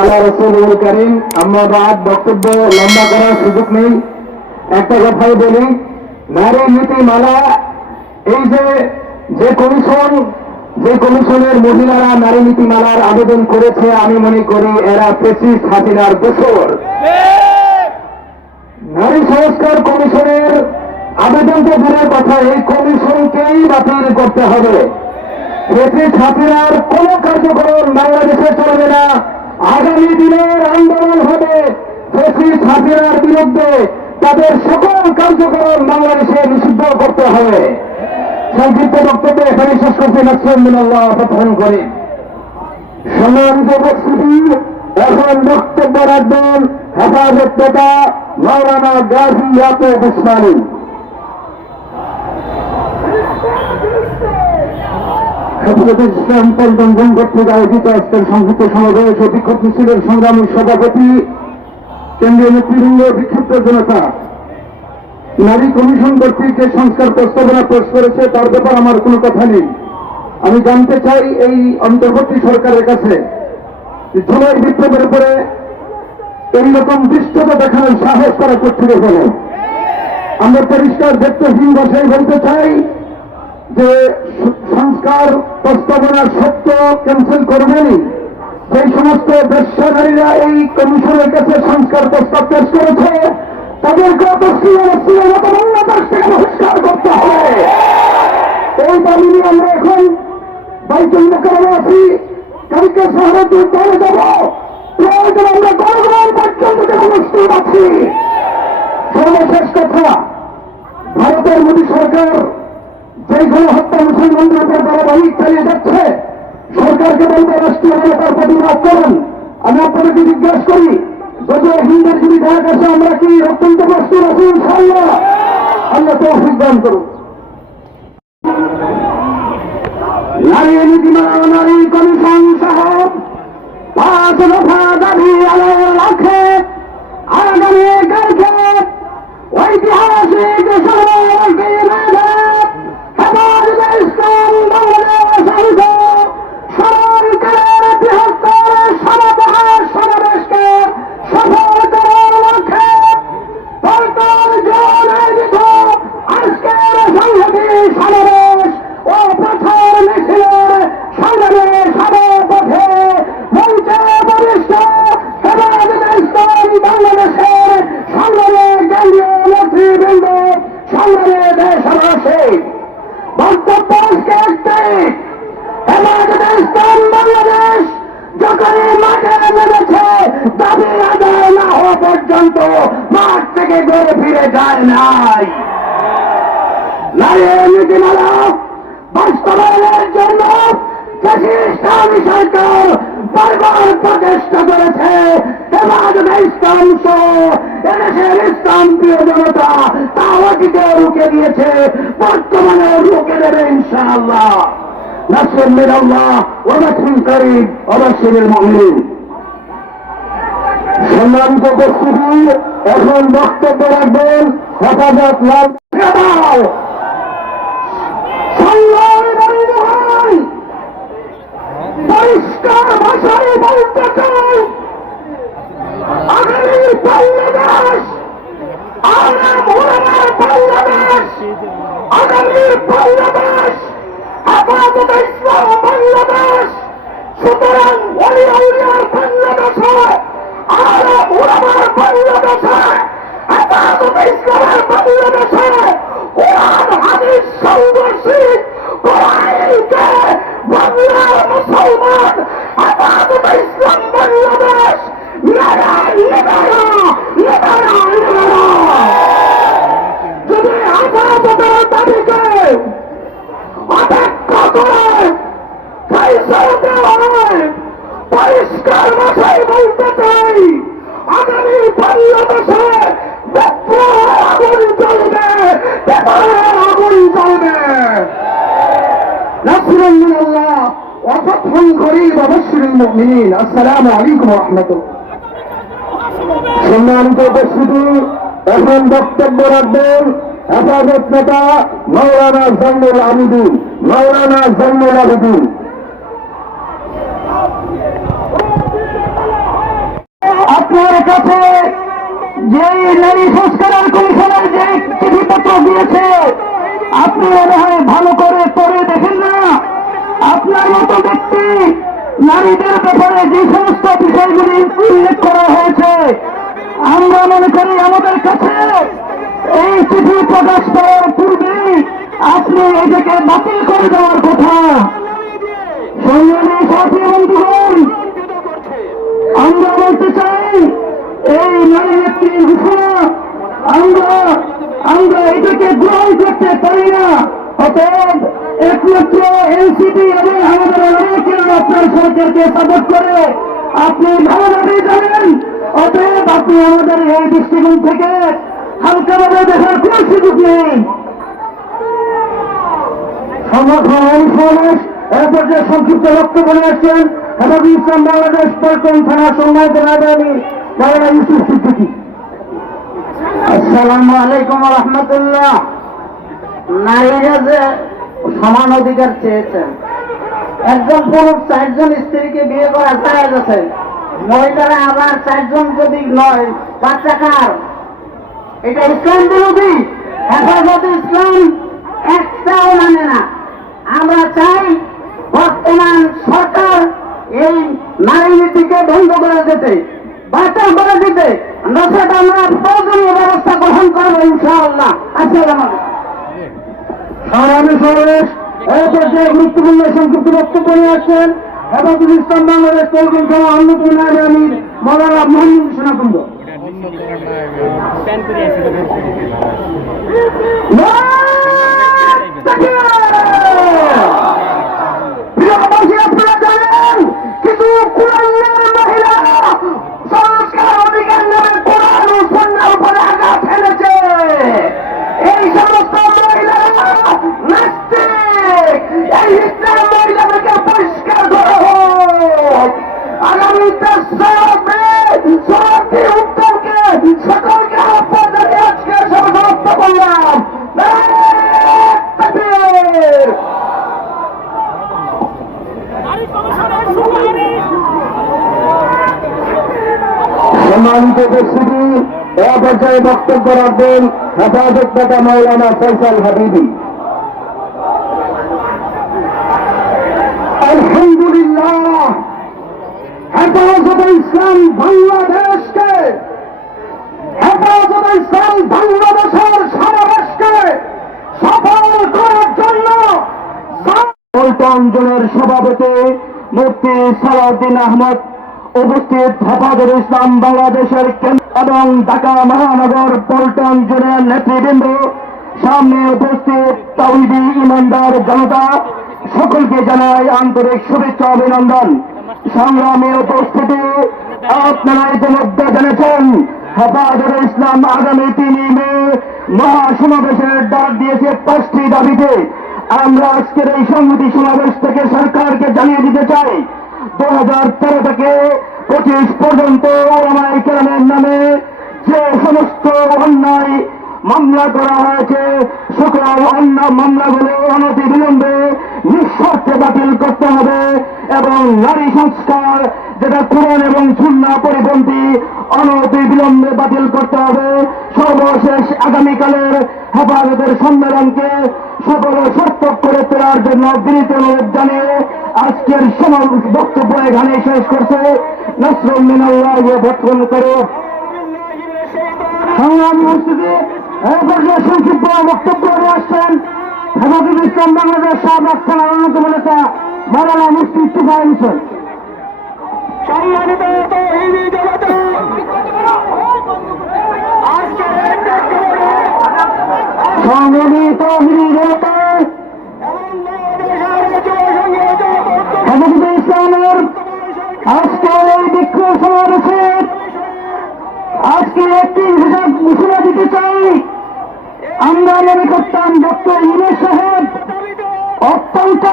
আলা রসুল করিম আমরা বক্তব্য লম্বা করার সুযোগ নেই। একটা কথাই বলি, নারী এই যে যে কমিশন, যে কমিশনের মহিলারা নারী নীতিমালার আবেদন করেছে, আমি মনে করি এরা পেশিস হাসিনার দোষর। নারী সংস্কার কমিশনের আবেদন তো দূরের কথা, এই কমিশনকেই বাতিল করতে হবে। পেশিস কোন কার্যক্রম বাংলাদেশে চলবে না। আগামী দিনের আন্দোলন হবে। পেশিস হাসিনার বিরুদ্ধে তাদের সকল কার্যক্রম বাংলাদেশে নিষিদ্ধ করতে হবে। সংক্ষিপ্ত বক্তব্য এখানে শেষ করছে। নাসরুল্লাহ প্রথম করে। সম্মানিত উপস্থিতি, এখন বক্তব্য রাখবেন হেফাজত নেতা মৌলানা গাজী ইয়াকুব উসমানী হেফাজত ইসলাম পল্টন কর্তৃক আয়োজিত আজকের সংযুক্ত সমাবেশ ও বিক্ষোভ মিছিলের সংগ্রামী সভাপতি, কেন্দ্রীয় নেতৃবৃন্দ বিক্ষিপ্ত জনতা। নারী কমিশন কর্তৃক যে সংস্কার প্রস্তাবনা পেশ করেছে, তার ব্যাপার আমার কোনো কথা নেই। আমি জানতে চাই এই অন্তর্বর্তী সরকারের কাছে জুলাই বিপ্লবের উপরে এইরকম দৃষ্টতা দেখানোর সাহস তারা কেন আমরা পরিষ্কার ব্যক্তহীন ভাষায় বলতে চাই যে সংস্কার প্রস্তাবনার সত্য ক্যান্সেল করবেনই। সেই সমস্ত ব্যবসা নারীরা এই কমিশনের কাছে সংস্কার প্রস্তাব পেশ করেছে। তাদেরকে থেকে বহিষ্কার করতে হবে। এই দাবি নিয়ে আমরা এখন বাইতুল মোকারমে আছি। কালকে শহরে দূর দলে যাব প্রয়োজন আমরা গণগ্রহণ পর্যন্ত যেন মুসলিম আছি। সর্বশেষ কথা, ভারতের মোদী সরকার যে গণহত্যা মুসলমানদের উপর ধারাবাহিক চালিয়ে যাচ্ছে, সরকারকে বলবে রাষ্ট্রীয় মানবতার প্রতিবাদ করুন আমি আপনাদেরকে জিজ্ঞাসা করি যদি হিন্দের যদি দেখা গেছে আমরা কি অত্যন্ত প্রস্তুত আছি, ইনশাআল্লাহ? আল্লাহ তো দান করুন। নারী নীতিমালা, নারী কমিশন সহ পাঁচ দফা দাবি আলোর লক্ষ্যে আগামী কালকে ঐতিহাসিক পর্যন্ত মাঠ থেকে গড়ে ফিরে যায় নাই। নারী নীতিমালা বাস্তবায়নের জন্য সরকার বারবার প্রচেষ্টা করেছে। ইসলাম এদেশের ইসলাম প্রিয় জনতা দিয়েছে। বর্তমানে দেবে ইনশাআল্লাহ। করিম অবশ্যই মহিন সম্মানিত উপস্থিতি এখন বক্তব্য রাখবেন ভাই, পরিষ্কার ভাষায় বলতে চাই আগামী বাংলাদেশ আমরা বাংলাদেশ আগামী বাংলাদেশ হেফাজতে ইসলাম বাংলাদেশ সুতরাং আউলিয়ার বাংলাদেশে আর ওলামার বাংলাদেশে হেফাজতে ইসলামের বাংলাদেশে কোরআন হাদিস সংঘর্ষিত কোরআনকে বাংলার মুসলমান হেফাজতে ইসলাম বাংলাদেশ নারা নারা নারা নারা যদি হেফাজতের দাবিকে অপেক্ষা করে ফাইসালতে হয় পরিষ্কার ভাষায় বলতে চাই আগামী বাংলাদেশে বিপ্লবের আগুন জ্বলবে পেপারের আগুন জ্বলবে নাসরুল্লাহ وفتح قريب وبشر المؤمنين السلام عليكم ورحمة الله সম্মানিত উপস্থিতি এখন বক্তব্য রাখবেন হেফাজত নেতা মৌলানা জন্মুল আবিদিন মৌলানা জন্মুল আবিদিন আপনার কাছে যে নারী সংস্কারের কমিশনের যে চিঠিপত্র দিয়েছে, আপনি মনে হয় ভালো করে পড়ে দেখেন না? আপনার মতো ব্যক্তি নারীদের ব্যাপারে যে সমস্ত বিষয়গুলি উল্লেখ করা হয়েছে, আমরা মনে করি আমাদের কাছে এই চিঠি প্রকাশ করার পূর্বেই আপনি এটাকে বাতিল করে দেওয়ার কথা। সংগ্রামী সাথী বন্ধুগণ আমরা বলতে চাই, এই নারী ঘোষণা আমরা আমরা এটাকে গ্রহণ করতে পারি না। অতএব একমাত্র এনসিপি এবং আমাদের অনেকেরা আপনার সরকারকে সাপোর্ট করে আপনি ভালোভাবে জানেন। অতএব আপনি আমাদের এই দৃষ্টিকোণ থেকে হালকাভাবে দেখার কোন সুযোগ নেই। সংগঠন সমাবেশ এ পর্যায়ে সংক্ষিপ্ত বক্তব্য নিয়ে আসছেন হেফাজুল ইসলাম বাংলাদেশ পল্টন থানা সম্মানিত রাজানী মাওলানা ইউসুফ সিদ্দিকী। আসসালামু আলাইকুম রহমতুল্লাহ। নারীরা যে সমান অধিকার চেয়েছেন, একজন পুরুষ চারজন স্ত্রীকে বিয়ে করা যায় আছে। মহিলারা আবার চারজন যদি নয়, বাচ্চা কার? এটা ইসলাম বিরোধী হেফাজত ইসলাম একটাও মানে না আমরা চাই বর্তমান সরকার এই নারী নীতিকে বন্ধ করে দিতে বাতিল করে দিতে নচেত আমরা প্রয়োজনীয় ব্যবস্থা গ্রহণ করব ইনশাআল্লাহ আসসালাম সংগ্রামী সমাবেশ এ পর্যায়ে গুরুত্বপূর্ণ সংক্ষিপ্ত বক্তব্য নিয়ে আসছেন হেফাজুল ইসলাম বাংলাদেশ পল্টন থানা অন্যতম নায়রানী মৌলানা মোহাম্মদ সোনাকুন্দ প্যান পর্যায়ে বক্তব্য রাখবেন হেফাজত নেতা মৌলানা ফৈসাল হাবিবি। আলহামদুলিল্লাহ, হেফাজত ইসলাম বাংলাদেশকে, হেফাজত ইসলাম বাংলাদেশের সমাবেশকে সফল করার জন্য পল্টন জোনের সভাপতি মুফতি সালাউদ্দিন আহমদ উপস্থিত হেফাজত ইসলাম বাংলাদেশের এবং ঢাকা মহানগর পল্টন জোনের নেতৃবৃন্দ। সামনে উপস্থিত তৌহিদি ইমানদার জনতা, সকলকে জানাই আন্তরিক শুভেচ্ছা অভিনন্দন। সংগ্রামী উপস্থিতি, আপনারা ইতিমধ্যে জেনেছেন হেফাজত ইসলাম আগামী তিনই মে মহাসমাবেশের ডাক দিয়েছে পাঁচটি দাবিতে। আমরা আজকের এই সংহতি সমাবেশ থেকে সরকারকে জানিয়ে দিতে চাই হাজার তেরো থেকে পঁচিশ পর্যন্ত ওলামাই কেরামের নামে যে সমস্ত অন্যায় মামলা করা হয়েছে, সকল অন্য মামলাগুলো অনতি বিলম্বে নিঃস্বার্থে বাতিল করতে হবে এবং নারী সংস্কার যেটা কোরআন এবং সুন্না পরিপন্থী অনতি বিলম্বে বাতিল করতে হবে। সর্বশেষ আগামীকালের হেফাজতের সম্মেলনকে সকল সার্থক করে তোলার জন্য বিনীত অনুরোধ জানিয়ে আজকের সমাজ বক্তব্য এখানে শেষ করছে। নসরুল মিনাল্লাহ ভক্ষণ করে। সংগ্রামী উপস্থিতি সংক্ষিপ্ত বক্তব্য নিয়ে আসছেন হেফাজুল ইসলাম বাংলাদেশ অন্যতম নেতা মুফতি ইস্তিফাই হোসেন। সম্মানিত সংগ্রামী ঘোষণা দিতে চাই। আমরা মনে করতাম ডক্টর ইমেশ সাহেব অত্যন্ত